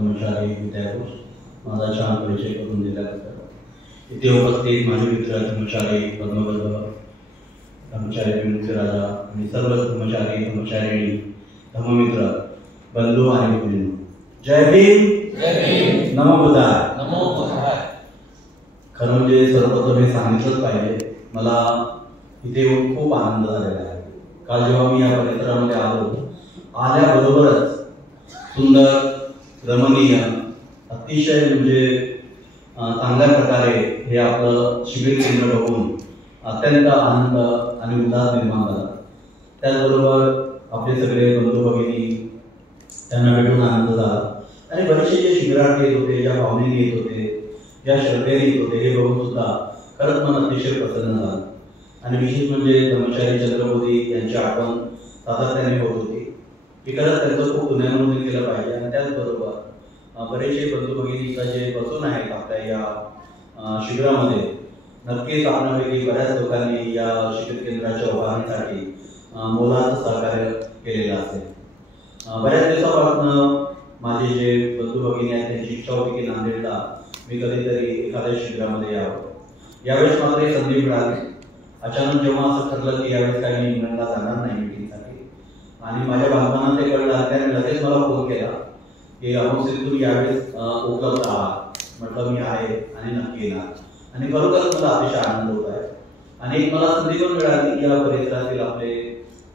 कर्मचारी विद्यार्थी माझा छान परिचय करून दिल्याबद्दल इथे उपस्थित माझे मित्र कर्मचारी पद्मगर्भ कर्मचारी विमुक्ती राजा आणि सर्व कर्मचारी कर्मचारिणी धर्ममित्र बंधू आणि भगिनी, जय भीम नमो बुद्धाय। खरं म्हणजे सर्वप्रथम हे सांगितलंच पाहिजे, मला इथे येऊन खूप आनंद झालेला आहे। काल जेव्हा मी या परिसरामध्ये आल्याबरोबरच सुंदर रमणीय अतिशय म्हणजे चांगल्या प्रकारे हे आपलं शिबिर केंद्र बघून अत्यंत आनंद आणि उल्हास निर्माण झाला। त्याचबरोबर आपले सगळे बंधू भगिनी त्यांना भेटून आनंद झाला आणि बरेचसे जे शिबिरात येत होते, ज्या भावनेने येत होते, ज्या श्रद्धेने येत होते, हे बघून सुद्धा खरंच मन अतिशय प्रसन्न झालं। आणि विशेष म्हणजे कर्मचारी चंद्रबोधी यांची आठवण सातत्याने होत होती की खरंच त्यांचं खूप पुनरावलोकन केलं पाहिजे। आणि त्याचबरोबर बरेचसे बंधू भगिनी जे बसून आहेत आपल्या या शिबिरामध्ये, नक्कीच आपल्यापैकी बऱ्याच लोकांनी या शिबिर केंद्राच्या उभारणीसाठी मोलाचं सहकार्य केलेलं असेल। बऱ्याच दिवसापासून माझे जे बंधू भगिनी आहेत त्यांची इच्छा होती की नांदेडला मी कधीतरी एखाद्या शिबिरामध्ये यावं। यावेळेस मात्र एक संधी मिळाली। अचानक जेव्हा असं ठरलं की यावेळेस काही मी इंग्लंडला जाणार नाही मीटिंगसाठी, आणि माझ्या बांधवांना ते कळलं, त्याने लगेच मला फोन केला की अमुक तुम्ही यावेळेस उपलब्ध आहात। म्हटलं मी आहे आणि नक्की येणार, आणि खरोखरच मला अतिशय आनंद होत आहे। आणि एक मला संधी पण मिळाली या परिसरातील आपले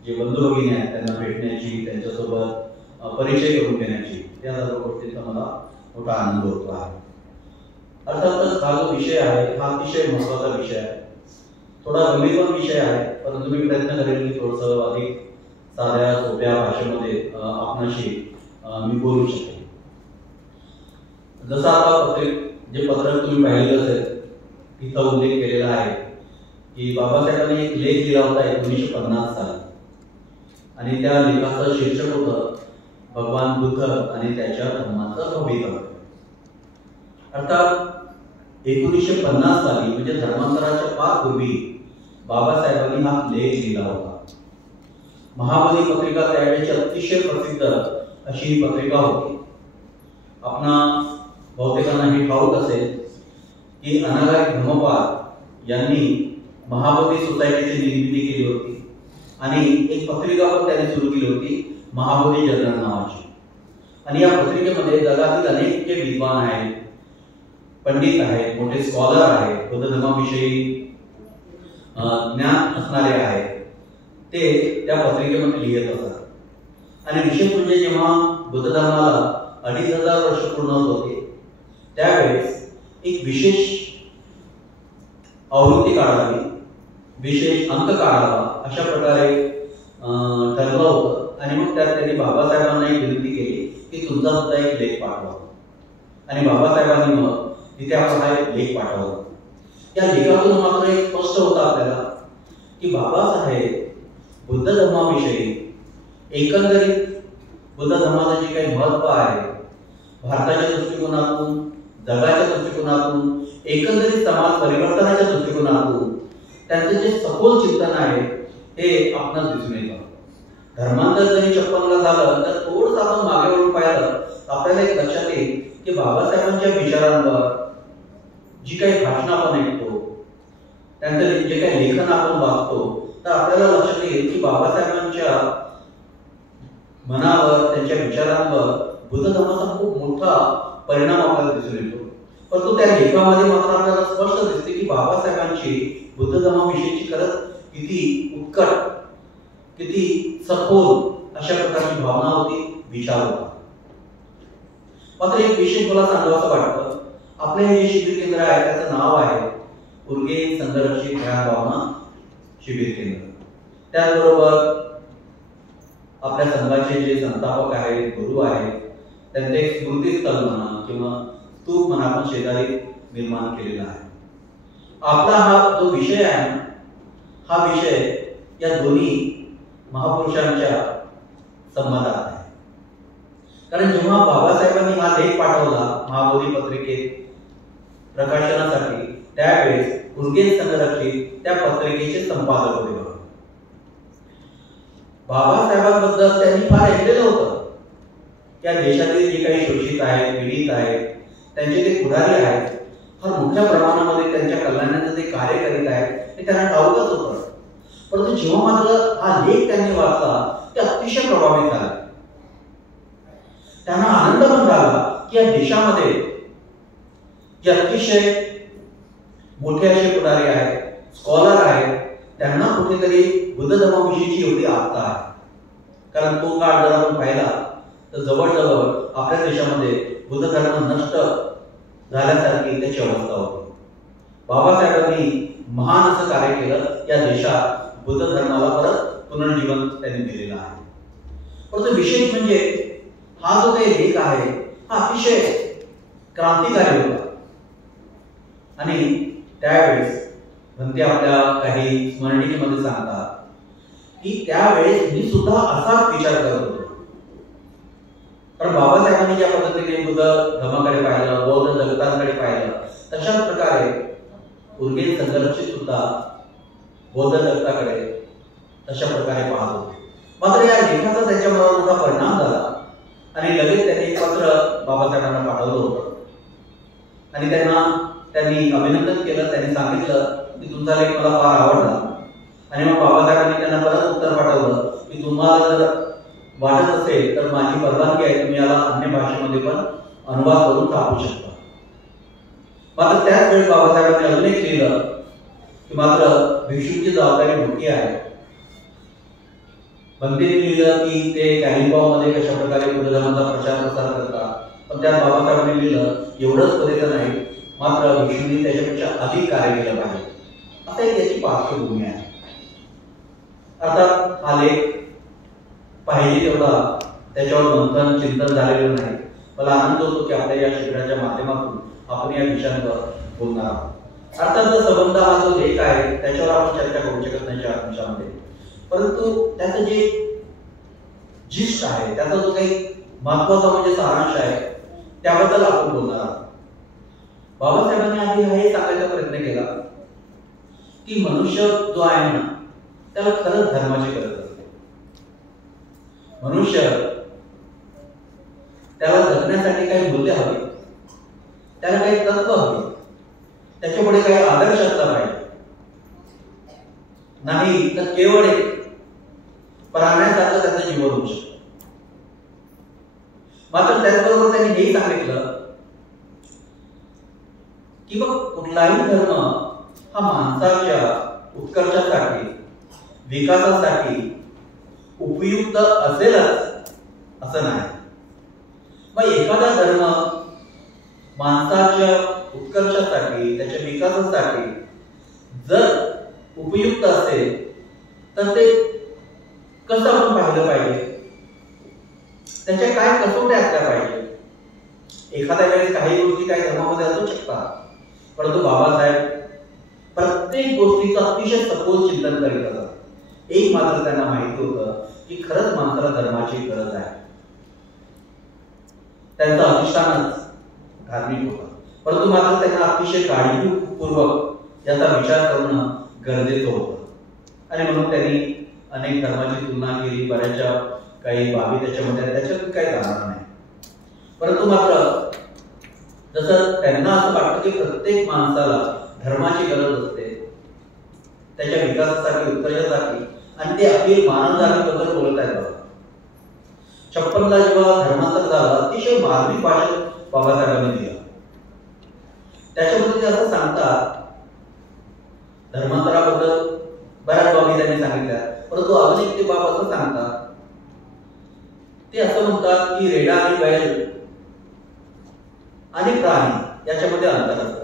जे बंधू भगिनी आहेत त्यांना भेटण्याची, त्यांच्यासोबत परिचय करून घेण्याची, त्या सर्व गोष्टींचा मला मोठा आनंद होतो आहे। अर्थातच हा जो विषय आहे हा अतिशय महत्त्वाचा विषय आहे, थोडा गंभीर पण विषय आहे, परंतु मी प्रयत्न करेन की थोडंसं अधिक साध्या सोप्या भाषेमध्ये आपणाशी मी बोलू शकेन। जसं आता जे पत्रक तुम्ही पाहिलेलं असेल तिथं उल्लेख केलेला आहे की बाबासाहेबांनी एक लेख लिहिला होता 1950 साली, आणि त्या लेखाचं शीर्षक होतं भगवान बुद्ध आणि त्याच्या धर्माचं भवितव्य। अर्थात 1950 साली म्हणजे धर्मांतराच्या फार पूर्वी बाबासाहेबांनी हा लेख लिहिला होता। महाबोधी पत्रिका त्यावेळेची अतिशय प्रसिद्ध अशी ही पत्रिका होती। आपणा बहुतेकांना हे ठाऊक असेल की अनागारी धर्मपाल यांनी महाबोधी सोसायटीची निर्मिती केली होती, आणि एक पत्रिका पण त्यांनी सुरू केली होती महाबोधी जर्नल नावाची। आणि या पत्रिकेमध्ये जगातील अनेक जे विद्वान आहेत, पंडित आहेत, मोठे स्कॉलर आहेत, बुद्ध धर्माविषयी ज्ञान असणारे आहेत, ते त्या पत्रिकेमध्ये लिहित असतात। आणि विशेष म्हणजे जेव्हा बुद्ध धर्माला 2500 वर्ष पूर्ण होते त्यावेळेस एक विशेष आवृत्ती काढावी, विशेष अंक काढावा अशा प्रकारे ठरलं होतं। आणि मग त्यात त्यांनी बाबासाहेबांना एक विनंती केली की तुमचा सुद्धा एक लेख पाठवा, आणि बाबासाहेबांनी मग तिथे आपला एक लेख पाठवला। त्या लेखातून मात्र एक स्पष्ट होतं आपल्याला की बाबासाहेब बुद्ध धर्माविषयी एकंदरीत बुद्ध धर्माचं जे काही महत्त्व आहे, भारताच्या दृष्टिकोनातून, जगाच्या दृष्टिकोनातून, एकंदरीत समाज परिवर्तनाच्या दृष्टिकोनातून त्यांचं जे सखोल चिंतन आहे हे आपणास दिसून येतं। धर्मांतर जरी 56ला झालं तर थोडंसं आपण मागे वळून पाहिलं आपल्याला एक लक्षात येईल की बाबासाहेबांच्या विचारांवर जी काही भाषणं आपण ऐकतो, त्यांचं जे काही लेखन आपण वाचतो, तर आपल्याला लक्षात येईल की बाबासाहेबांच्या मनावर, त्यांच्या विचारांवर बुद्ध धर्माचा खूप मोठा परिणाम आपल्याला दिसून येतो। परंतु त्या लेखामध्ये मात्र आपल्याला स्पष्ट दिसते की बाबासाहेबांची बुद्ध धर्माविषयीची खरंच किती उत्कट, किती सखोल अशा प्रकारची भावना होती, विचार होता। मात्र एक विशेष मला सांगावंसं वाटतं, आपले हे शिबिर केंद्र आहे त्याचं नाव आहे उर्गे संघरक्षित ध्यान भावना शिबिर केंद्र। त्याचबरोबर आपल्या संघाचे जे संस्थापक आहेत, गुरु आहेत, त्यांचे एक स्मृतीस्थळ म्हणा किंवा स्तूप म्हणा आपण शेजारी निर्माण केलेला आहे। आपला हा जो विषय आहे हा विषय या दोन्ही महापुरुषांच्या संबंधात आहे। कारण जेव्हा बाबासाहेबांनी हा लेख पाठवला महाबोधी पत्रिकेत प्रकाशनासाठी, त्यावेळेस उर्गे संघरक्षित त्या पत्रिकेचे संपादक होते। बाबासाहेबांबद्दल त्यांनी फार ऐकलेलं होतं या देशातील जे काही शोषित आहेत, पीडित आहेत, त्यांचे ते पुढारी आहेत, फार मोठ्या प्रमाणामध्ये त्यांच्या कल्याणाचं ते कार्य करीत आहेत हे त्यांना ठाऊकच होतं. परंतु जेव्हा मात्र हा लेख त्यांनी वाचला ते अतिशय प्रभावित झाले. त्यांना आनंद पण झाला की या देशामध्ये जे अतिशय मोठे असे पुढारी आहेत, स्कॉलर आहेत, त्यांना कुठेतरी बुद्ध धर्माविषयीची एवढी आस्था आहे. कारण तो काळ जर आपण पाहिला तर जवळजवळ आपल्या देशामध्ये बुद्ध धर्म नष्ट झाल्यासारखी त्याची अवस्था होती. बाबासाहेबांनी महान असं कार्य केलं, या देशात बुद्ध धर्माला परत पुनर्जीवन त्यांनी दिलेलं आहे. परंतु विशेष म्हणजे हा जो काही लेख आहे हा अतिशय क्रांतिकारी होता. आणि त्यावेळेस म्हणते आपल्या काही स्मरणिकेमध्ये सांगतात की त्यावेळेस मी सुद्धा असाच विचार करत होतो. कारण बाबासाहेबांनी ज्या पद्धतीने बुद्ध धर्माकडे पाहिलं, बौद्ध जगतांकडे पाहिलं, तशाच प्रकारे उर्गेन संघर्षी सुद्धा बौद्ध जगताकडे तशा प्रकारे पाहत होते. मात्र या लेखाचा त्याच्यावर मोठा परिणाम झाला आणि लगेच त्यांनी एक पत्र बाबासाहेबांना पाठवलं होतं आणि त्यांनी अभिनंदन केलं. त्यांनी सांगितलं की तुमचा लेख मला फार आवडला. आणि मग बाबासाहेबांनी त्यांना परत उत्तर पाठवलं की तुम्हाला जर वाटत असेल तर माझी परवानगी आहे, तुम्ही याला अन्य भाषेमध्ये पण अनुवाद करून छापू शकता. मात्र त्याच वेळी बाबासाहेबांनी अजून एक लिहिलं की मात्र भिक्षूंची जबाबदारी मोठी आहे. बंदीने लिहिलं की ते कॅलिंगावमध्ये कशा प्रकारे बुद्ध धर्माचा प्रचार प्रसार करतात, पण त्यात बाबासाहेबांनी लिहिलं एवढंच पुरेसं नाही, मात्र भिक्षूंनी त्याच्यापेक्षा अधिक कार्य केलं पाहिजे. आता एक त्याची पार्श्वभूमी आहे. अर्थात हा लेख पाहिजे तेवढा त्याच्यावर मंथन चिंतन झालेलं नाही. मला आनंद होतो की आपल्या या शिबिराच्या माध्यमातून आपण या विषयांवर बोलणार आहोत. अर्थात संबंध हा जो लेख आहे त्याच्यावर आपण चर्चा करू शकत नाही चार अंशामध्ये, परंतु त्याचं जे जिस्ट आहे, त्याचा जो काही महत्वाचा म्हणजे सारांश आहे, त्याबद्दल आपण बोलणार आहोत. बाबासाहेबांनी आधी हे सांगायचा प्रयत्न केला की मनुष्य जो आहे ना त्याला खरंच धर्माची गरज असते. मनुष्य त्याला जगण्यासाठी काही मूल्य हवी, त्याला काही तत्व हवी, त्याच्यापुढे काही आदर्श असला पाहिजे. नाही तर केवळ एक प्राण्यासारखं त्याचं जीवन होऊ शकतं. मात्र त्याचबरोबर त्यांनी हेही सांगितलं की बघ कुठलाही धर्म हा माणसाच्या उत्कर्षासाठी, विकासासाठी उपयुक्त असेलच असं नाही. मग एखादा धर्म माणसाच्या उत्कर्षासाठी, त्याच्या विकासासाठी जर उपयुक्त असेल तर ते कसं आपण पाहिलं पाहिजे, त्याच्या काय कसोट्या असल्या पाहिजे. एखाद्या वेळेस काही गोष्टी काही धर्मामध्ये असू शकतात, परंतु बाबासाहेब प्रत्येक गोष्टीचं अतिशय सखोल चिंतन करीत असतात. एक मात्र त्यांना माहिती होतं की खरंच माणसाला धर्माची गरज आहे. त्यांचं अधिष्ठानच धार्मिक होतं, परंतु मात्र त्यांना अतिशय काळजीपूर्वक याचा विचार करणं गरजेचं होतं. आणि म्हणून त्यांनी अनेक धर्माची तुलना केली, बऱ्याचशा काही बाबी त्याच्यामध्ये त्याच्यात काही जाणार नाही. परंतु मात्र जसं त्यांना असं वाटतं की प्रत्येक माणसाला धर्माची गरज असते त्याच्या विकासासाठी, उत्कर्षासाठी, आणि ते अखिल मानव जातीबद्दल बोलत आहेत. 56ला जेव्हा धर्मांतर झालं, अतिशय मार्मिक भाषेत बाबासाहेबांनी दिलं. त्याच्यामध्ये ते असं सांगतात, धर्मांतराबद्दल बऱ्याच बाबी त्यांनी सांगितल्या, परंतु अजून एक ते बाब असं सांगतात, ते असं म्हणतात की रेडा आणि बैल आणि प्राणी याच्यामध्ये अंतर असतं.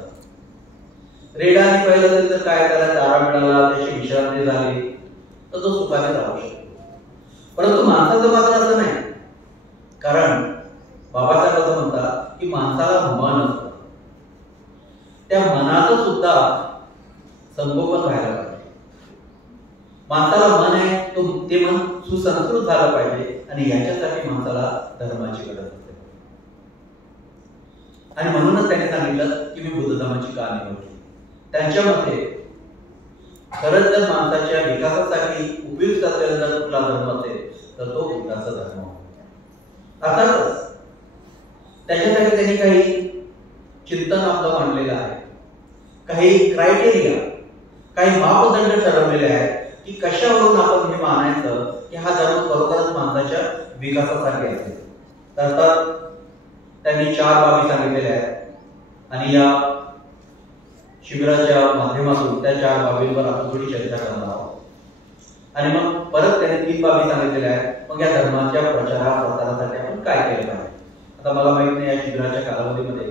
रेडा आणि बैल असेल तर काय, त्याला चारा मिळाला, त्याची विश्रांती झाली तर तो सुखाने राहू शकतो. परंतु माणसाचं मात्र असं नाही. कारण बाबासाहेब असं म्हणतात की माणसाला मन असतं, त्या मनाचं सुद्धा संगोपन व्हायला पाहिजे. माणसाला मन आहे, ते मन सुसंस्कृत झालं पाहिजे, आणि याच्यासाठी माणसाला धर्माची गरज असते. आणि म्हणूनच त्यांनी सांगितलं की मी बुद्ध धर्माची का निवडली. त्यांच्या मते खरंच जर माणसाच्या विकासासाठी उपयुक्त असलेला जर कुठला धर्म असेल तर तो बुद्धाचा धर्म. अर्थातच त्याच्यासाठी त्यांनी काही चिंतन आपलं मांडलेलं आहे, काही क्रायटेरिया, काही मापदंड ठरवलेले आहेत की कशावरून आपण हे मानायचं की हा धर्म खरोखरच माणसाच्या विकासासाठी असेल. तर त्यांनी 4 बाबी सांगितलेल्या आहेत आणि या शिबिराच्या माध्यमातून त्या 4 बाबींवर आपण थोडी चर्चा करणार आहोत. आणि मग परत त्यांनी 3 बाबी सांगितलेल्या आहेत. मग या धर्माच्या प्रचारासाठी आपण काय केलं पाहिजे. आता मला माहित नाही या शिबिराच्या कालावधीमध्ये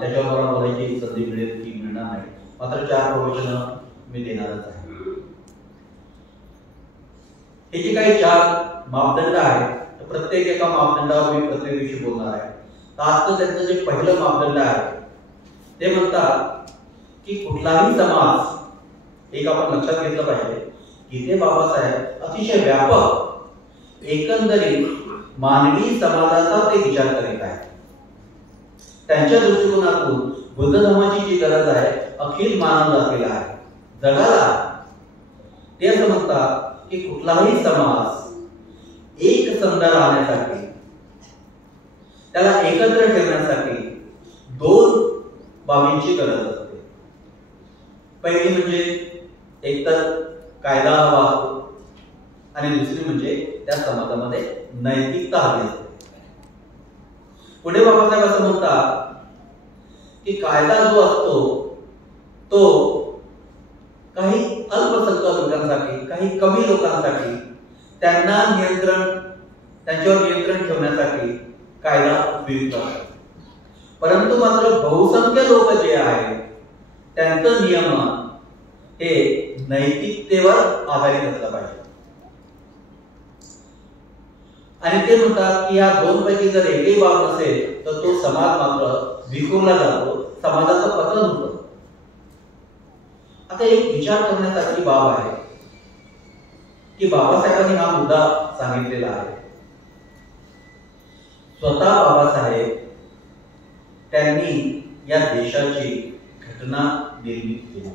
त्याच्यावर मला बोलायची संधी मिळेल की मिळणार नाही, मात्र 4 प्रवचनं मी देणारच आहे. हे जे काही 4 मापदंड आहेत, प्रत्येक एका मापदंडावर मी प्रत्येक दिवशी बोलणार आहे. तर आजचं त्यांचं जे पहिलं मापदंड आहे ते म्हणतात की कुठलाही समाज, एक आपण लक्षात घेतलं पाहिजे की ते बाबासाहेब अतिशय व्यापक एकंदरीत मानवी समाजाचा ते विचार करीत आहेत. त्यांच्या दृष्टिकोनातून बुद्ध धर्माची जी गरज आहे अखिल मानव जातीला आहे, जगाला. ते असं म्हणतात की कुठलाही समाज एक संध राहण्यासाठी, त्याला एकत्र ठेवण्यासाठी 2 बाबींची गरज असते. पहिली म्हणजे एकतर कायदा हवा असतो आणि दुसरी म्हणजे त्या समाजामध्ये नैतिकता हवी असते. पुढे बाबासाहेब असं म्हणतात की कायदा जो असतो तो काही अल्पसंख्याक लोकांसाठी, काही कमी लोकांसाठी, त्यांच्यावर नियंत्रण ठेवण्यासाठी कायदा उपयुक्त आहे. परंतु मात्र बहुसंख्य लोक जे आहेत त्यांचं नियमन हे नैतिकतेवर आधारित असलं पाहिजे. आणि ते म्हणतात की या 2 पैकी जर एकही बाब नसेल तर तो समाज मात्र विखुरला जातो, समाजाचं पतन होतं. आता एक विचार करण्यासारखी बाब आहे की बाबासाहेबांनी हा मुद्दा सांगितलेला आहे. स्वतः बाबासाहेब त्यांनी या देशाची घटना निर्मित केली.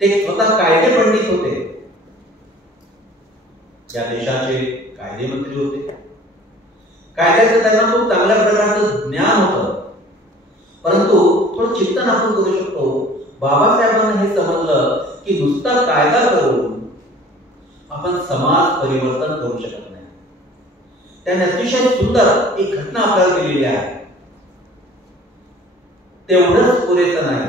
ते स्वतः कायदे पंडित होते, या देशाचे कायदे मंत्री होते. कायद्याचं त्यांना खूप चांगल्या प्रकारचं ज्ञान होतं. परंतु थोडं चिंतन आपण करू शकतो. बाबासाहेबांना हे समजलं की नुसता कायदा करून आपण समाज परिवर्तन करू शकत नाही. त्याने अतिशय सुंदर एक घटना आपल्याला दिलेली आहे. तेवढंच पुरेसं नाही,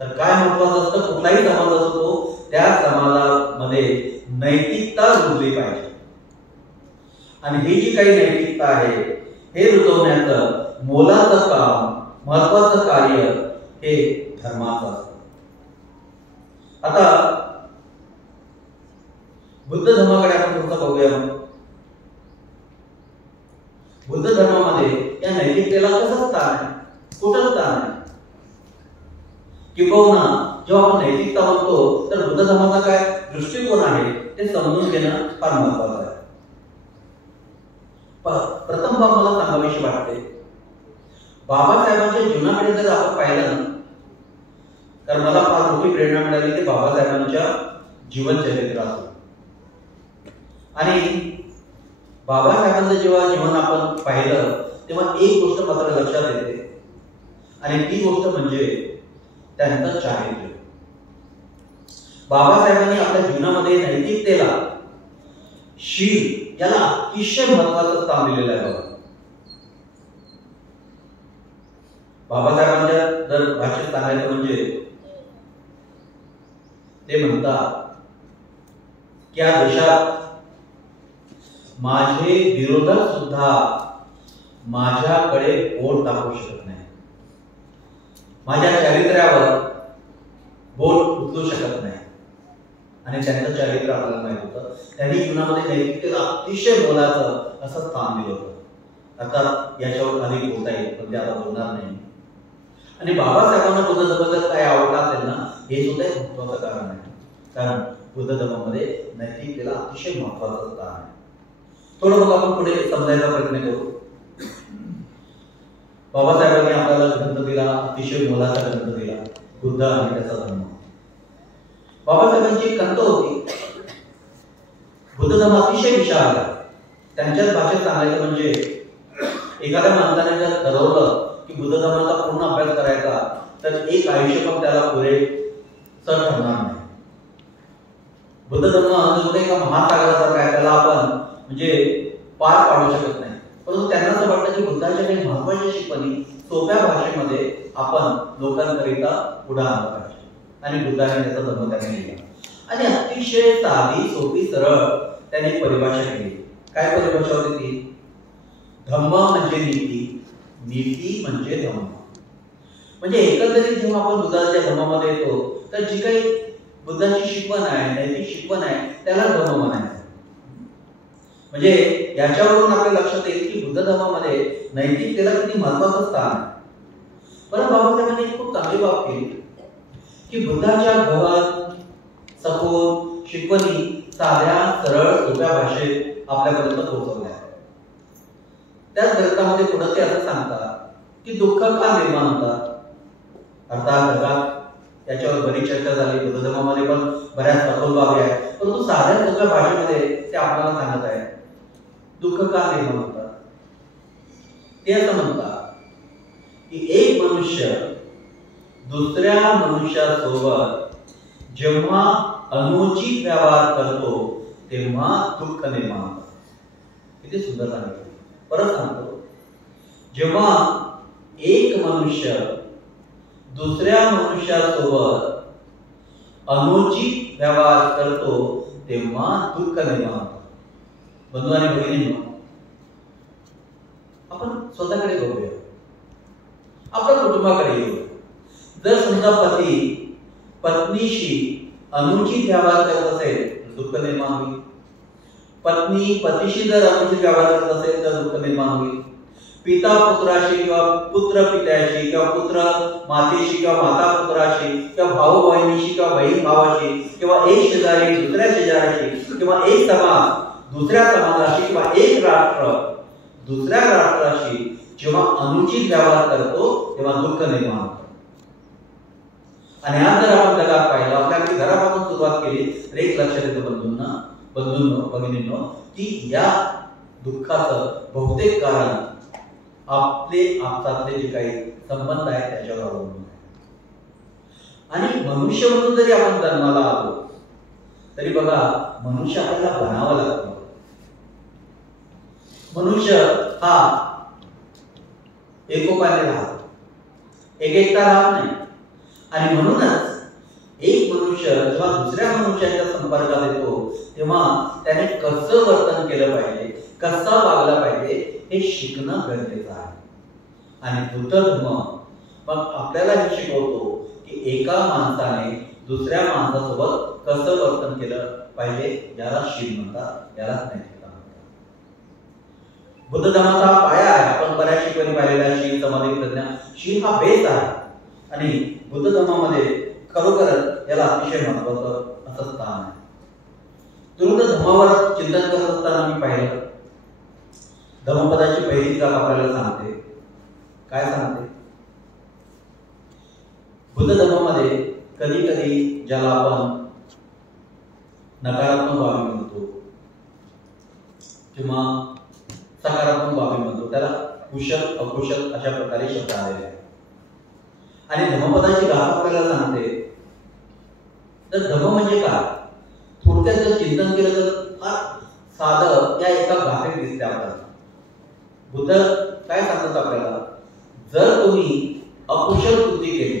तर काय महत्वाचं असतं, कुठलाही समाज असतो त्या समाजामध्ये नैतिकता रुजली पाहिजे. आणि ही जी काही नैतिकता आहे हे रुजवण्याचं मोलाचं काम, महत्वाचं कार्य हे धर्माचं असतं. आता बुद्ध धर्माकडे आपण थोडंसं बघूया. बुद्ध धर्मामध्ये या नैतिकतेला कसं स्थान आहे, कुठं स्थान आहे, किंबहुना जेव्हा आपण नैतिकता म्हणतो तर बुद्ध धर्माचा काय दृष्टिकोन आहे ते समजून घेणं फार महत्वाचं आहे. प्रथम बाब मला सांगावीशी वाटते, बाबासाहेबांच्या जीवनाकडे जर आपण पाहिलं ना, तर मला फार मोठी प्रेरणा मिळाली ते बाबासाहेबांच्या जीवनचरित्रातून. आणि बाबासाहेबांचं जेव्हा जीवन आपण पाहिलं तेव्हा एक गोष्ट मात्र लक्षात येते आणि ती गोष्ट म्हणजे त्यांचं चारित्र्य. बाबासाहेबांनी आपल्या जीवनामध्ये नैतिकतेला, शील याला अतिशय महत्वाचं स्थान दिलेलं आहे. बाबासाहेबांच्या जर भाषेत सांगायचं म्हणजे ते म्हणतात की या देशात माझे विरोधक सुद्धा माझ्याकडे बोट दाखवू शकत नाही, माझ्या चारित्र्यावर बोट उचलू शकत नाही. आणि त्यांचं चारित्र्य आपल्याला माहित होतं. त्यांनी जीवनामध्ये नैतिकतेला अतिशय मोलाचं असं स्थान दिलं होतं. आता याच्यावर खाली बोलता येईल पण ते आता बोलणार नाही. आणि बाबासाहेबांना बुद्ध धर्म जर काय आवडला असेल ना, हे सुद्धा एक महत्वाचं कारण आहे. कारण बुद्ध धर्मामध्ये नैतिकतेला अतिशय महत्वाचं स्थान आहे. थोडं मग आपण पुढे समजायचा प्रयत्न करू. बाबासाहेबांनी आपल्याला ग्रंथ दिला, अतिशय मोलाचा ग्रंथ दिला, बुद्ध आणि त्याचा धर्म. बाबासाहेबांची खंत होती बुद्ध धर्म अतिशय विशाल आहे, त्यांच्याच भाषेत सांगायचं म्हणजे एखाद्या माणसाने जर ठरवलं की बुद्ध धर्माचा पूर्ण अभ्यास करायचा तर एक आयुष्य पण त्याला पुरेसं ठरणार नाही. बुद्ध धर्म जो एका महासागरासारखा आहे, त्याला आपण म्हणजे पार पाडू शकत नाही. परंतु त्यांना असं वाटतं की बुद्धाच्या काही महत्वाच्या शिकवणी सोप्या भाषेमध्ये आपण लोकांकरिता पुढे आणलं पाहिजे आणि बुद्धाने त्याचा धर्म त्यांनी लिहिला आणि अतिशय साधी सोपी सरळ त्यांनी परिभाषा केली. काय परिभाषा होती ती? धम्म म्हणजे नीती, नीती म्हणजे धम्म. म्हणजे एकंदरीत जेव्हा आपण बुद्धाच्या धर्मामध्ये येतो तर जी काही बुद्धाची शिकवण आहे, नैतिक शिकवण आहे, त्याला धर्म म्हणायचं. म्हणजे याच्यावरून आपल्या लक्षात येईल की बुद्ध धर्मामध्ये नैतिकतेला किती महत्वाचं स्थान आहे. पण बाबासाहेबांनी एक खूप चांगली बाब केली की बुद्धाच्या गहन सखोल शिकवणी साध्या सरळ सोप्या भाषेत आपल्यापर्यंत पोहोचवल्या. त्याच ग्रंथामध्ये पुढे ते असं सांगतात की दुःख का निर्माण होतात. अर्थात जगात याच्यावर बरीच चर्चा झाली, बुद्ध धर्मामध्ये पण बऱ्याच सखोल बाबी आहेत, परंतु साध्या सोप्या भाषेमध्ये ते आपल्याला सांगत आहे दुःख का निर्माण होतात. ते असं म्हणतात की एक मनुष्य दुसऱ्या मनुष्यासोबत जेव्हा अनुचित व्यवहार करतो तेव्हा दुःख निर्माण होतं. किती सुंदर सांगितलं. परत सांगतो, जेव्हा एक मनुष्य दुसऱ्या मनुष्यासोबत अनुचित व्यवहार करतो तेव्हा दुःख निर्माण होतं. बंधू आणि भगिनींनो, आपण स्वतःकडे बघूया, आपल्या कुटुंबाकडे येऊया. जर समजा पती पत्नीशी अनुचित व्यवहार करत असेल दुःख निर्माण होईल. पत्नी पतीशी जर अनुचित व्यवहार करत असेल तर दुःख निर्माण होईल. पिता पुत्राशी किंवा पुत्र पित्याशी किंवा पुत्र मातेशी किंवा माता पुत्राशी किंवा भाऊ बहिणीशी किंवा बहीण भावाशी किंवा एक शेजारी दुसऱ्या शेजाऱ्याशी किंवा एक समाज दुसऱ्या समाजाशी किंवा एक राष्ट्र दुसऱ्या राष्ट्राशी जेव्हा अनुचित व्यवहार करतो तेव्हा दुःख निर्माण होतं. आणि आज जर आपण जगात पाहिलं, आपल्या घरापासून सुरुवात केली तर एक लक्षात येतं बंधूंनो भगिनींनो की या दुःखाचं बहुतेक कारण आपले आपसातले जे काही संबंध आहेत त्याच्यावर अवलंबून आहे. आणि मनुष्य म्हणून जरी आपण जन्माला आलो तरी बघा, मनुष्य आपल्याला बनावं लागतं. मनुष्य हा एकोपाने राहतो, एकटा राहत नाही. आणि म्हणूनच एक मनुष्य जेव्हा दुसऱ्या मनुष्याच्या संपर्कात येतो तेव्हा त्याने कसं वर्तन केलं पाहिजे, कसा वागला पाहिजे हे शिकणं गरजेचं आहे. आणि बुद्ध धर्म मग आपल्याला हे शिकवतो की एका माणसाने दुसऱ्या माणसासोबत कसं वर्तन केलं पाहिजे. याला शील म्हणतात, याला नैतिकता म्हणतात. बुद्ध धर्माचा पाया आहे. आपण बऱ्याच शिकवणी पाहिलेल्या शील, समाधी, प्रज्ञा. शील हा बेस आहे आणि बुद्ध धर्मामध्ये खरोखरच याला अतिशय महत्वाचं असं स्थान आहे. बुद्ध धर्मावर चिंतन करत असताना मी पाहिलं, धम्मपदाची पहिली जाग आपल्याला सांगते. काय सांगते? बुद्ध धर्मामध्ये कधी कधी ज्याला आपण नकारात्मक बाबी म्हणतो किंवा सकारात्मक बाबी म्हणतो, त्याला कुशल अकुशल अशा प्रकारे शब्द आलेले आहेत. आणि धम्मपदाची गाथा आपल्याला सांगते तर धम्म म्हणजे काय, थोडक्यात जर चिंतन केलं तर फार साधं या एका गाथेत दिसते आपल्याला. बुद्ध काय सांगतात आपल्याला, जर तुम्ही अकुशल कृती केली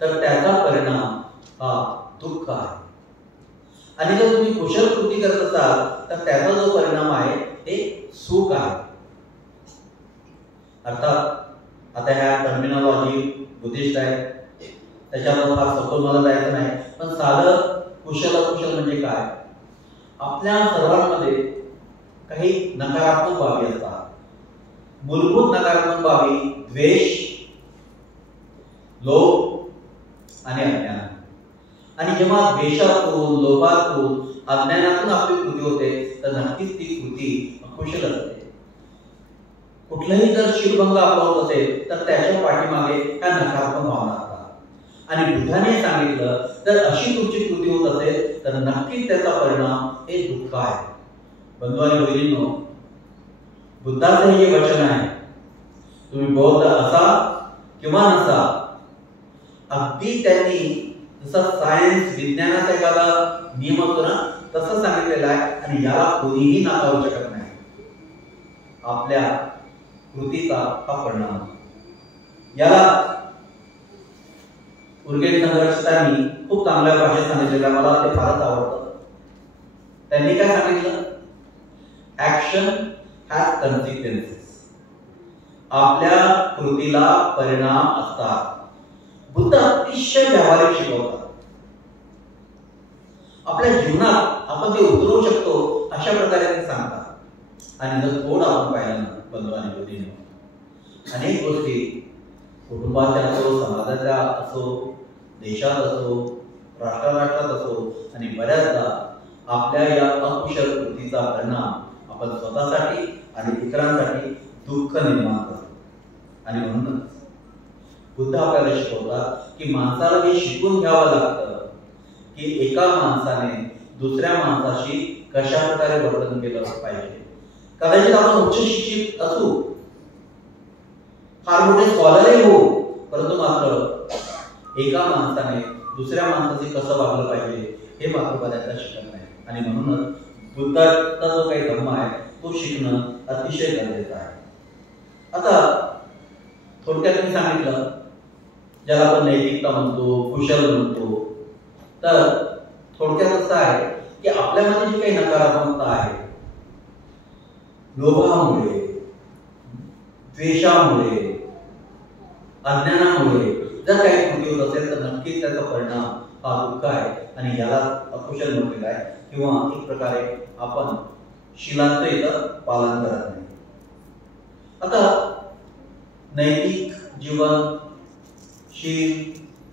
तर त्याचा परिणाम हा दुःख आहे. आणि जर तुम्ही कुशल कृती करत असाल तर त्याचा जो परिणाम आहे ते सुख आहे. अर्थात आता ह्या टर्मिनॉलॉजी बुद्धिस्ट आहे, त्याच्यावर फार सखोल मला जायचं नाही, पण साधं कुशल अकुशल म्हणजे काय, आपल्या सर्वांमध्ये काही नकारात्मक बाबी असतात. मूलभूत नकारात्मक बाबी द्वेष, लोभ आणि अज्ञान. आणि जेव्हा द्वेषातून, लोभातून, अज्ञानातून आपली कृती होते तर नक्कीच ती कृती अकुशल असते. कुठलाही जर शीलभंग आपला होत असेल तर त्याच्या पाठीमागे त्या नकारात्मक भावना असतात. आणि बुद्धाने सांगितलं तर अशी तुमची कृती होत असेल तर नक्कीच त्याचा परिणाम हे दुःख आहे. बंधू आणि भगिनींनो, बुद्धाचं हे वचन आहे, तुम्ही बौद्ध असा किंवा नसा, अगदी त्यांनी जसं सायन्स विज्ञानाचा एखादा नियम असतो ना तसं सांगितलेलं आहे आणि याला कोणीही नाकारू शकत नाही. आपल्या कृतीचा हा परिणाम. याला उर्गेट संघर्षकांनी खूप चांगल्या भाषेत सांगितलेलं, मला ते फारच आवडतं. त्यांनी काय सांगितलं? Action has consequences. आपल्या कृतीला परिणाम असतात. बुद्ध अतिशय व्यावहारिक शिकवतात. आपल्या जीवनात आपण ते उतरवू शकतो अशा प्रकारे ते सांगतात. आणि जर थोडं आपण पाहिलं ना बंधू आणि भगिनींनो, अनेक गोष्टी कुटुंबाच्या असो, समाजाच्या असो, देशात असो, राष्ट्रात असो, आणि बऱ्याचदा आपल्या या अकुशल कृतीचा परिणाम आपण स्वतःसाठी आणि इतरांसाठी दुःख निर्माण करतो. आणि म्हणूनच बुद्ध आपल्याला शिकवतात की माणसाला हे शिकून घ्यावं लागतं की एका माणसाने दुसऱ्या माणसाशी कशा प्रकारे वर्तन केलं पाहिजे. कदाचित आपण उच्च शिक्षित असू, फार मोठे स्कॉलरही हो, परंतु मात्र एका माणसाने दुसऱ्या माणसाशी कसं वागलं पाहिजे हे मात्र बऱ्याचदा शिकत नाही. आणि म्हणूनच बुद्धाचा जो काही धर्म आहे तो शिकणं अतिशय गरजेचं आहे. आता थोडक्यात मी सांगितलं, ज्याला आपण नैतिकता म्हणतो, कुशल म्हणतो, तर थोडक्यात असं आहे की आपल्यामध्ये जी काही नकारात्मकता आहे, लोभामुळे, द्वेषामुळे, अज्ञानामुळे जर काही कृती होत असेल तर नक्कीच त्याचा परिणाम हा दुःख आहे. आणि याला अकुशल म्हटलेलं आहे किंवा एक प्रकारे आपण शिलांचं इथं पालन करत नाही. आता नैतिक जीवन, शील,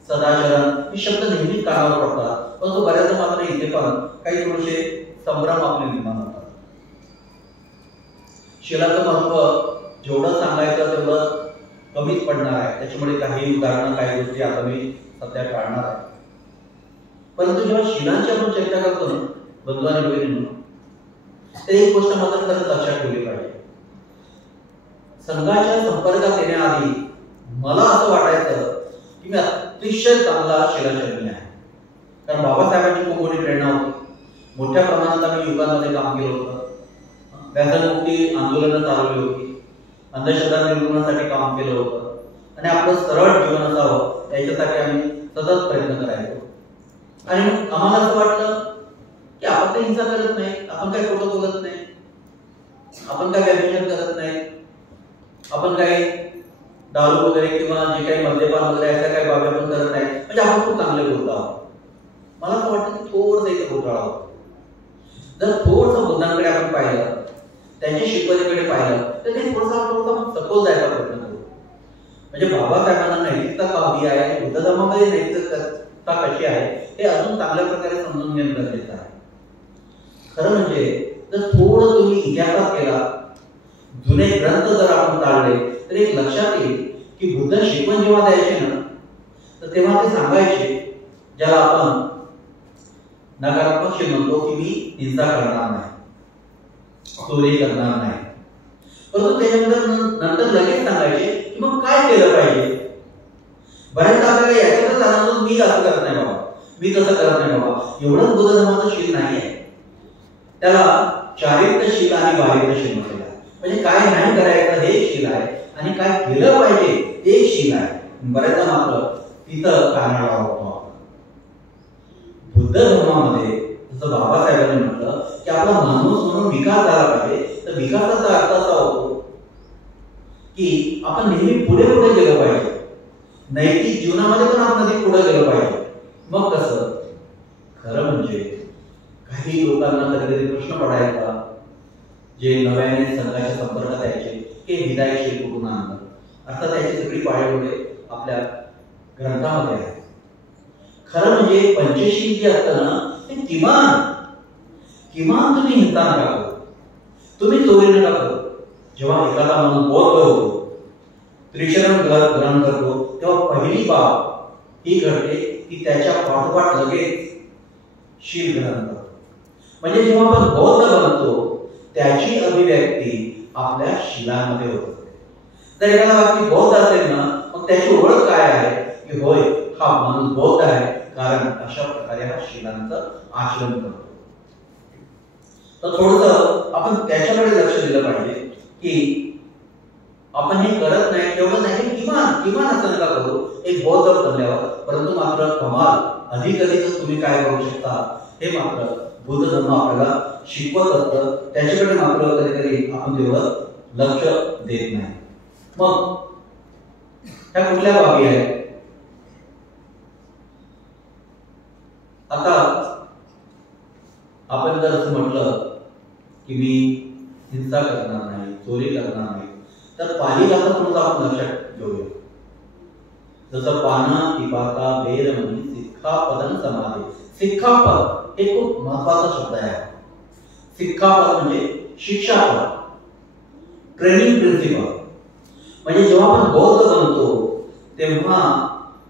सदाचरण हे शब्द नेहमीच कानावर पडतात, परंतु बऱ्याचदा मात्र इथे पण काही थोडेसे संभ्रम आपले निर्माण होतात. शिलाचं महत्व जेवढं सांगायचं तेवढं कमीच पडणार आहे. त्याच्यामुळे काही उदाहरणं, काही गोष्टी आता मी सध्या टाळणार आहे. परंतु जेव्हा शिलांची आपण चर्चा करतो ना बंधू आणि भगिनींनो, तर एक गोष्ट मात्र खरंच लक्षात ठेवली पाहिजे. संघाच्या संपर्कात येण्याआधी मला असं वाटायचं की मी अतिशय चांगला शिलाचरणी आहे, कारण बाबासाहेबांची खूप मोठी प्रेरणा होती. मोठ्या प्रमाणात आम्ही युगांमध्ये काम केलं होतं. व्यसनमुक्ती आंदोलनं चालवली होती, अंधश्रद्धा निर्मूलनासाठी काम केलं होतं, आणि आपलं सरळ जीवन असावं याच्यासाठी आम्ही सतत प्रयत्न करायचो. आणि मग आम्हाला असं वाटलं की आपण काही हिंसा करत नाही, आपण काही खोटं बोलत नाही, आपण काही व्यभिचार करत नाही, आपण काही दारू वगैरे किंवा जे काही मद्यपान वगैरे अशा काही बाबी आपण करत नाही, म्हणजे आपण खूप चांगले बोलतो आहोत. मला असं वाटतं की थोडंसं इथे घोटाळा होतो. जर थोडंसं बुद्धांकडे आपण पाहिलं, त्यांच्या शिकवणीकडे पाहिलं, तर ते थोडंसं सखोल जायचा प्रयत्न करू. म्हणजे बाबासाहेबांना नैतिकता का हवी आहे आणि बुद्ध धर्मामध्ये नैतिकता कशी आहे हे अजून चांगल्या प्रकारे समजून घेणं गरजेचं आहे. खरं म्हणजे जर थोडं तुम्ही इतिहासात केला, जुने ग्रंथ जर आपण चालले, तर एक लक्षात येईल की बुद्ध शिकवण जेव्हा द्यायचे ना, तर तेव्हा ते सांगायचे, ज्याला आपण नकारात्मक शील म्हणतो, की मी हिंसा करणार नाही, चोरी करणार नाही. परंतु त्याच्यानंतर नंतर लगेच सांगायचे की मग काय केलं पाहिजे. बऱ्याचदा आपल्याला याच्यातच जाणवतो, मी असं करत नाही बाबा, मी तसं करत नाही बाबा. एवढंच बुद्ध धर्माचं शील नाही आहे. त्याला चारित्र्य शील आणि बाह्य शील म्हटलेलं आहे. म्हणजे काय नाही करायचं हे शील आहे आणि काय केलं पाहिजे ते शील आहे. बऱ्याचदा मात्र तिथं कानाडा होतो. बुद्ध धर्मामध्ये जसं बाबासाहेबांनी म्हटलं की आपला माणूस म्हणून विकास झाला पाहिजे, तर विकासाचा अर्थ असा होतो की आपण नेहमी पुढे पुढे गेलं पाहिजे. नैतिक जीवनामध्ये पण आपण अधिक पुढे गेलं पाहिजे. मग कसं? खरं म्हणजे काही लोकांना कधी कधी प्रश्न पडायचा, जे नव्याने संघाच्या संपर्कात यायचे, की विदायशील कुठून आणलं. अर्थात त्याची सगळी पाळेमुळे आपल्या ग्रंथामध्ये आहे. खरं म्हणजे पंचशील जे असतं ना, ते किमान तुम्ही हिंसा नका करू, तुम्ही चोरी नका करू. जेव्हा एखादा माणूस बोध होतो, त्रिशरण ग्रहण करतो, तेव्हा पहिली बाब ही घडते की त्याच्या पाठोपाठ लगेच शील ग्रहण करतो. म्हणजे जेव्हा आपण बौद्ध बनतो त्याची अभिव्यक्ती आपल्या शीलामध्ये होत असते. जर एखादा व्यक्ती बौद्ध असेल ना, मग त्याची ओळख काय आहे की होय हा माणूस बौद्ध आहे, कारण अशा प्रकारे हा शीलांचं आचरण करतो. तर थोडस आपण त्याच्याकडे लक्ष दिलं पाहिजे की आपण हे करत नाही, तेवढं नाही, किमान असं नका करू एक बौद्ध बनल्यावर, परंतु मात्र कमाल अधिक तुम्ही काय करू शकता हे मात्र बुद्ध धर्म आपल्याला शिकवत असतं. त्याच्याकडे मात्र कधीतरी आपण तेवढं लक्ष देत नाही. मग ह्या कुठल्या बाबी आहेत? आता आपण जर असं म्हटलं की मी हिंसा करणार नाही, चोरी करणार नाही, तर पालिकाचा समजा आपण लक्षात घेऊया. जसं पाना पिपाता बेरमणी सिक्खापदं समाधे. सिक्खापद हे खूप महत्वाचा शब्द आहे. सिक्खापद म्हणजे शिक्षापद, ट्रेनिंग प्रिन्सिपल. म्हणजे जेव्हा आपण बौद्ध बनतो तेव्हा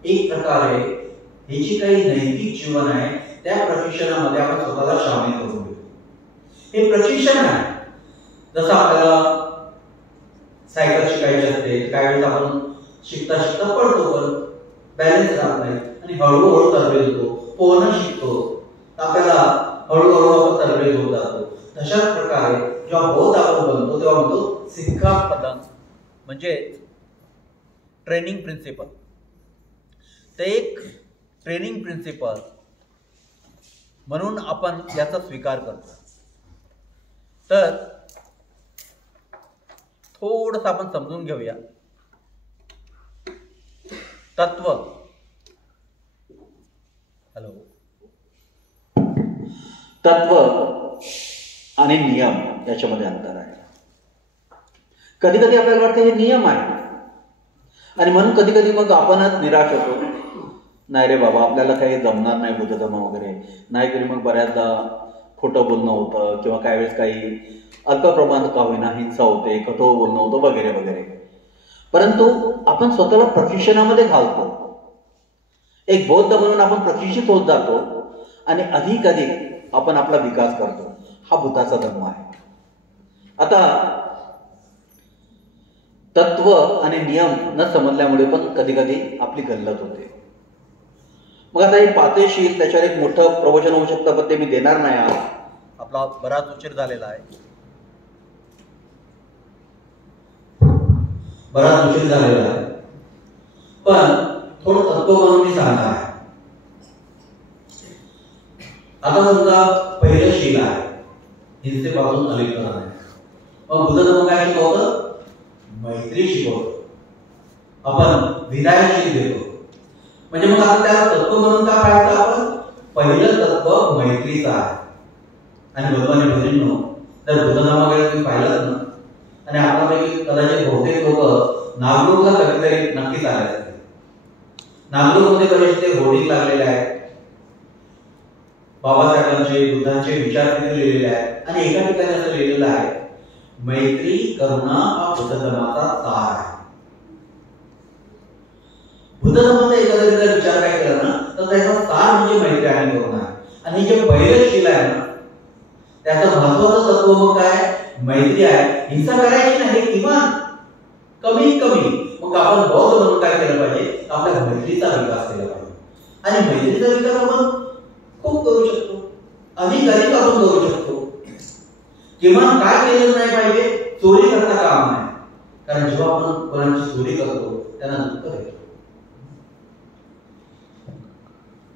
एक प्रकारे हे जी काही नैतिक जीवन आहे त्या प्रशिक्षणामध्ये आपण स्वतःला सामील करून घेऊ. हे प्रशिक्षण आहे. जसं आपल्याला सायकल शिकायची असते, काही वेळेस आपण शिकता पडतो पण बॅलन्स राहत नाही आणि हळूहळू तरबेज होतो. पोहणं शिकतो, आपल्याला हळूहळू आपण तरबेज होत जातो. तशाच प्रकारे जेव्हा बौद्ध आपण बनतो तेव्हा म्हणतो सिक्खापदं म्हणजे ट्रेनिंग प्रिन्सिपल. ते एक ट्रेनिंग प्रिन्सिपल म्हणून आपण याचा स्वीकार करतो. तर थोडंसं आपण समजून घेऊया. तत्व आणि नियम याच्यामध्ये अंतर आहे. कधी कधी आपल्याला वाटतं हे नियम आहे आणि म्हणून कधी कधी मग आपणच निराश होतो. नाही रे बाबा, आपल्याला काही जमणार नाही बुद्ध धर्म वगैरे. नाहीतरी मग बऱ्याचदा खोटं बोलणं होतं किंवा काही वेळेस काही अल्प प्रमाणात का होईना हिंसा होते, कठोर बोलणं होतं वगैरे वगैरे. परंतु आपण स्वतःला प्रशिक्षणामध्ये घालतो. एक बौद्ध म्हणून आपण प्रशिक्षित होत जातो आणि अधिक आपण आपला विकास करतो. हा बुद्धाचा धर्म आहे. आता तत्व आणि नियम न समजल्यामुळे पण कधी कधी आपली गल्लत होते. मग आता हे पातेशील त्याच्यावर एक मोठं प्रवचन होऊ शकतं, पण ते मी देणार नाही आज. आपला बराच उशीर झालेला आहे. पण थोडं तत्व म्हणून मी सांगणार आहे. आता समजा पहिलं शील आहे हिंसेपासून अलीकरण आहे. मग बुद्ध धर्म काय शिकवतं? मैत्री शिकवतो. आपण विधायशील देतो. म्हणजे मग आता त्याला तत्व म्हणून का पाहायचं आपण? पहिलं तत्व मैत्रीचं आहे. आणि भगवान भजनो जर बुद्ध धर्माकडे तुम्ही पाहिलं ना, आणि आपल्यापैकी कदाचित बहुतेक लोक नागपूरला कधीतरी नक्कीच आले असतील. नागपूरमध्ये बरेच ते होर्डिंग लागलेले आहेत. बाबासाहेबांचे बुद्धांचे विचार तिथे लिहिलेले आहेत आणि एका ठिकाणी असं लिहिलेलं आहे, मैत्री करुणा हा बुद्ध धर्माचा सार आहे. बुद्ध धर्माचा एखादा विचार काय केला ना, तर त्याचा सार म्हणजे मैत्री आणि करुणा आहे. आणि जे पहिलं शील आहे ना, त्याचं महत्वाचं तत्व मग काय? मैत्री आहे. हिंसा करायची नाही, किमान कमीत कमी. मग आपण बौद्ध म्हणून काय केलं पाहिजे? आपल्या मैत्रीचा विकास केला पाहिजे. आणि मैत्रीचा विकास आपण खूप करू शकतो, अधिक आपण करू शकतो. किमान काय केलं नाही पाहिजे? चोरी करता काम नाही. कारण जेव्हा आपण कोणाची चोरी करतो त्यांना दुःख येतो.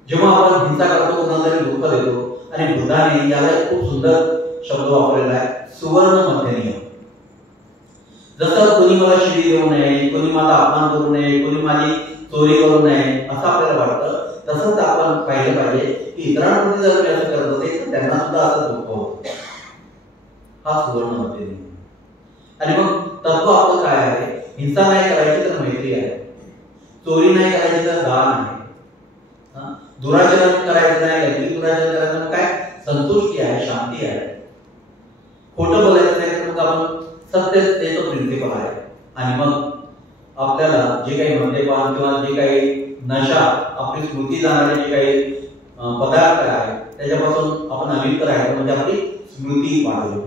जेव्हा आपण हिंसा करतो कोणाला तरी दुःख देतो. आणि बुद्धाने याला खूप सुंदर शब्द वापरलेला आहे, सुवर्ण मध्य नियम. जसं कोणी मला शिवी देऊ नये, कोणी मला अपमान करू नये, कोणी माझी चोरी करू नये असं आपल्याला वाटतं, तसंच आपण पाहिलं पाहिजे की इतरांप्रती जर मी असं करत असेल तर त्यांना सुद्धा असं दुःख होतं. हा सुवर्ण मध्य नियम. आणि मग तत्व आपलं काय आहे? हिंसा नाही करायची तर मैत्री आहे, चोरी नाही करायची तर दान आहे, दुराचरण करायचं नाही, लैंगिक दुराचरण करायचं काय? संतुष्टी आहे, शांती आहे. खोटं बोलायचं नाही तर मग आपण सत्यतेचं प्रिन्सिपल आहे. आणि मग आपल्याला जे काही मद्यपान किंवा जे काही नशा आपली स्मृती जाणारे जे काही पदार्थ आहेत त्याच्यापासून आपण अलिप्त राहायचं, म्हणजे आपली स्मृती वाढवली.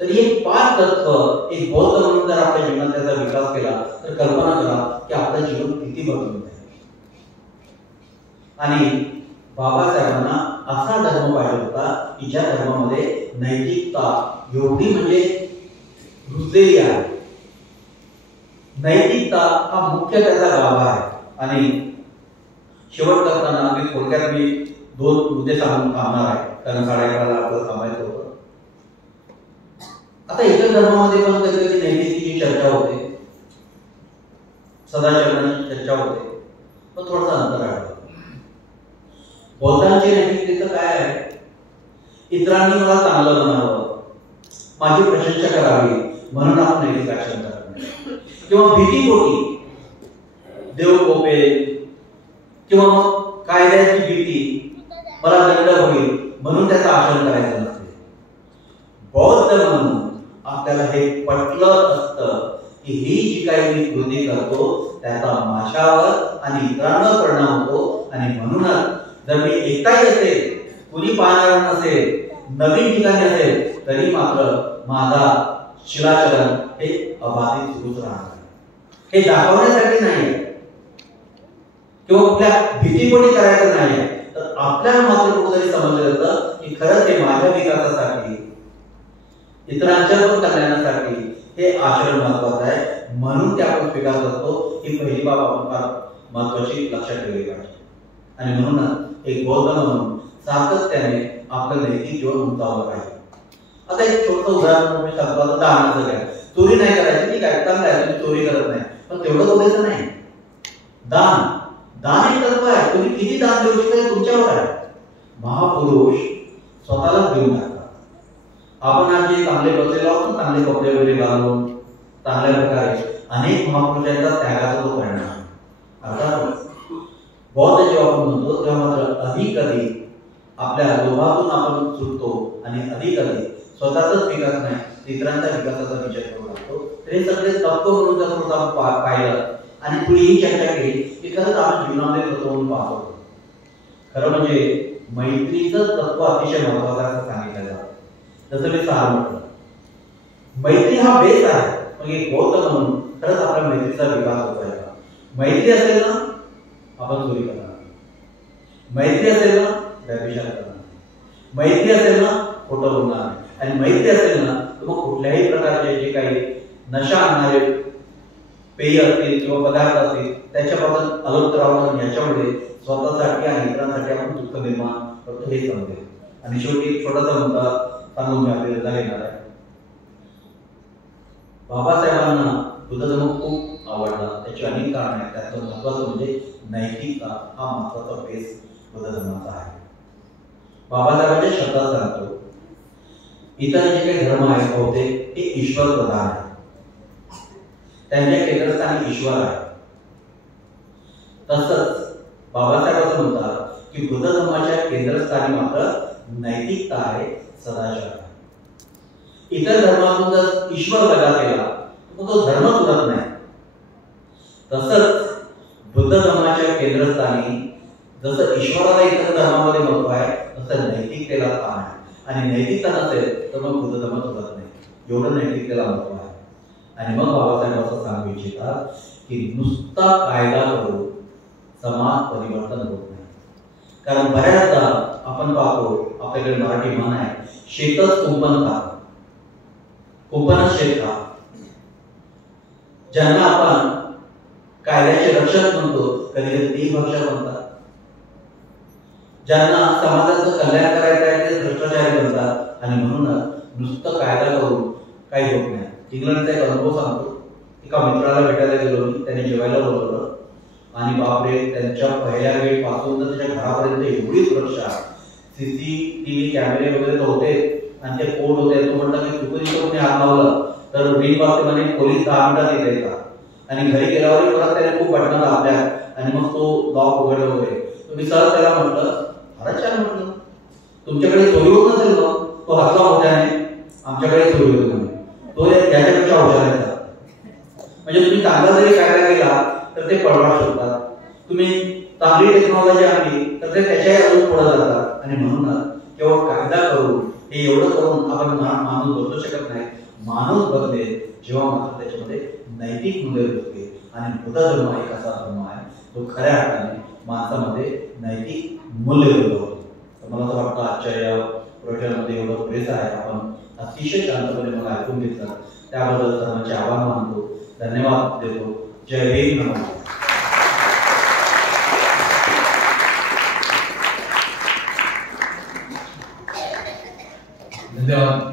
तर हे 5 तत्व एक बौद्ध म्हणून जर आपल्या जीवनात त्याचा विकास केला तर कल्पना करा की आपलं जीवन किती बदलून जाईल. आणि बाबासाहेबांना असा धर्म पाहिजे होता की ज्या धर्मामध्ये नैतिकता एवढी म्हणजे रुजलेली आहे. नैतिकता हा मुख्य त्याचा गाभा आहे. आणि शेवट करताना अगदी थोडक्यात मी 2 मुद्दे सांगून थांबणार आहे, कारण 11:30 आपल्याला थांबायचं होतं. आता इतर धर्मामध्ये पण कधी कधी नैतिकतेची चर्चा होते, सदाचाराची चर्चा होते, पण थोडासा अंतर आहे. बौद्धांची नैतिकतेचं काय आहे? इतरांनी मला चांगलं बनावं, माझी प्रशंसा करावी म्हणून आपण नैतिक आचरण करत नाही. किंवा भीतीपोटी देव कोपेल किंवा मग कायद्याची भीती, मला दंड होईल म्हणून त्याचं आचरण करायचं नसते. बौद्ध म्हणून आपल्याला हे पटलं असतं की ही जी काही मी कृती करतो त्याचा माझ्यावर आणि इतरांवर परिणाम होतो, आणि म्हणूनच जर मी एकटाही असेल, कुणी पाहणार नसेल, नवीन ठिकाणी असेल, तरी मात्र माझा शिलाचरण हे अबाधित सुरूच राहणार. हे दाखवण्यासाठी नाही किंवा कुठल्या भीतीपोटी करायचं नाही, तर आपल्याला मात्र कुठेतरी समजलं जातं की खरंच हे माझ्या विकासासाठी, इतरांच्या पण कल्याणासाठी हे आचरण महत्वाचं आहे, म्हणून ते आपण स्वीकार करतो. ही पहिली बाब आपण फार महत्वाची लक्षात ठेवली पाहिजे. आणि म्हणूनच एक बौद्ध म्हणून सातत्याने आपलं नैतिक जीवन उंचावलं पाहिजे. आता एक छोटं उदाहरण मी सांगतो, दानाचं घ्या. चोरी नाही करायची, ठीक आहे, चांगलं आहे, तुम्ही चोरी करत नाही, पण तेवढं बोलायचं नाही. दान एक तत्व आहे, तुम्ही किती दान देऊ शकता तुमच्यावर आहे. महापुरुष स्वतःला देऊन टाकतात. आपण आज जे चांगले बसलेलो आहोत, चांगले कपडे वगैरे घालून चांगल्या प्रकारे अनेक महापुरुषांचा त्यागाचा तो परिणाम आहे. अर्थात बौद्ध जेव्हा आपण म्हणतो तेव्हा मात्र अधिक आपल्या लोभातून आपण सुटतो आणि अधिक स्वतःचाच विकास नाही, इतरांच्या विकासाचा विचार करू लागतो. तर हे सगळे तत्व म्हणून जर आपण पाहिलं आणि थोडी ही चर्चा केली की खरंच आपण जीवनामध्ये तत्व म्हणून पाहतो. खरं म्हणजे मैत्रीचं तत्व अतिशय महत्वाचं असं सांगितलं जातं. जसं मी सांगितलं म्हटलं, मैत्री हा बेस आहे. मग एक बौद्ध म्हणून खरंच आपल्या मैत्रीचा विकास होतोय का? मैत्री असेल ना आपण चोरी करणार, मैत्री असेल ना व्यभिचार करणार, मैत्री असेल ना खोटं बोलणार, आणि मैत्री असेल ना तर मग कुठल्याही प्रकारचे जे काही नशा आणणारे पेय असतील किंवा पदार्थ असतील त्याच्यापासून अलग राहून याच्यामुळे स्वतःसाठी आणि इतरांसाठी आपण दुःख निर्माण करतो हे समजेल. आणि शेवटी छोटासा मुद्दा सांगून मी आपल्याला घेणार आहे. बाबासाहेबांना बुद्ध धर्म खूप आवडला, त्याची अनेक कारण आहेत. त्यातलं महत्वाचं म्हणजे नैतिकता हा महत्वाचा बेस बुद्ध धर्माचा आहे. बाबासाहेबांच्या शब्दात सांगतो, इतर जे काही धर्म आहेत होते ते ईश्वर प्रधान आहे, त्यांच्या केंद्रस्थानी ईश्वर आहे. तसंच बाबासाहेब असं म्हणतात की बुद्ध धर्माच्या केंद्रस्थानी मात्र नैतिकता आहे, सदाचार आहे. इतर धर्मातून जर ईश्वर लगा केला तर तो धर्म उरत नाही. तसंच बुद्ध धर्माच्या केंद्रस्थानी जसं ईश्वराला इतर धर्मामध्ये महत्व आहे तसं नैतिकतेला स्थान आहे. आणि नैतिकता नसेल तर मग बुद्ध धर्म उरत नाही, एवढं नैतिकतेला महत्व आहे. आणि मग बाबासाहेब असं सांगू इच्छितात की नुसता कायदा करून समाज परिवर्तन होत नाही. कारण बऱ्याचदा आपण पाहतो, आपल्याकडे मराठी म्हण आहे, शेतच कुंपण खा, कुंपणच शेत खा. ज्यांना आपण कायद्याचे रक्षक म्हणतो कधी कधी तेही भक्षक म्हणतात. ज्यांना समाजाचं कल्याण करायचं आहे ते भ्रष्टाचारी बनतात. आणि म्हणूनच नुसतं कायदा करून काही होत नाही. इंग्लंडचा एक अनुभव सांगतो. एका मित्राला भेटायला गेलो मी, त्याने जेवायला बोलवलं आणि बापरे, त्यांच्या पहिल्या वेळ पासून तर त्याच्या घरापर्यंत एवढी सुरक्षा, सीसीटीव्ही कॅमेरे वगैरे होते आणि ते कोड होते. तो म्हणता की चुकून कोणी हात लावलं तर बिल पावते म्हणे, पोलीस 10 मिनिटात येत येतात. आणि घरी गेल्यावर परत त्याने खूप वाटणं आपल्या आणि मग तो लॉक उघडलं वगैरे. तुम्ही सहज त्याला म्हटलं, फारच छान म्हटलं, तुमच्याकडे चोरी होत नसेल मग? तो हसला मोठ्याने, आमच्याकडे चोरी होती म्हणे. तो त्याच्यापेक्षा हुशार आहे. म्हणजे तुम्ही चांगला जरी कायदा केला तर ते पडवा शोधतात, तुम्ही चांगली टेक्नॉलॉजी आणली तर ते त्याच्याही अजून पुढे जातात. आणि म्हणूनच केवळ कायदा करून हे एवढं करून आपण माणूस बदलू शकत नाही. माणूस बदलेल जेव्हा मात्र त्याच्यामध्ये नैतिक मूल्य रुजते. आणि बुद्ध धर्म एक असा धर्म आहे तो खऱ्या अर्थाने माणसामध्ये नैतिक मूल्य रुजवतो. मला तर वाटतं आजच्या या प्रोजेक्टमध्ये एवढं पुरेसं आहे. आपण अतिशय शांतपणे मला ऐकून घेतलं त्याबद्दल सर्वांचे आभार मानतो, धन्यवाद देतो. जय हिंद. नमस्कार. धन्यवाद.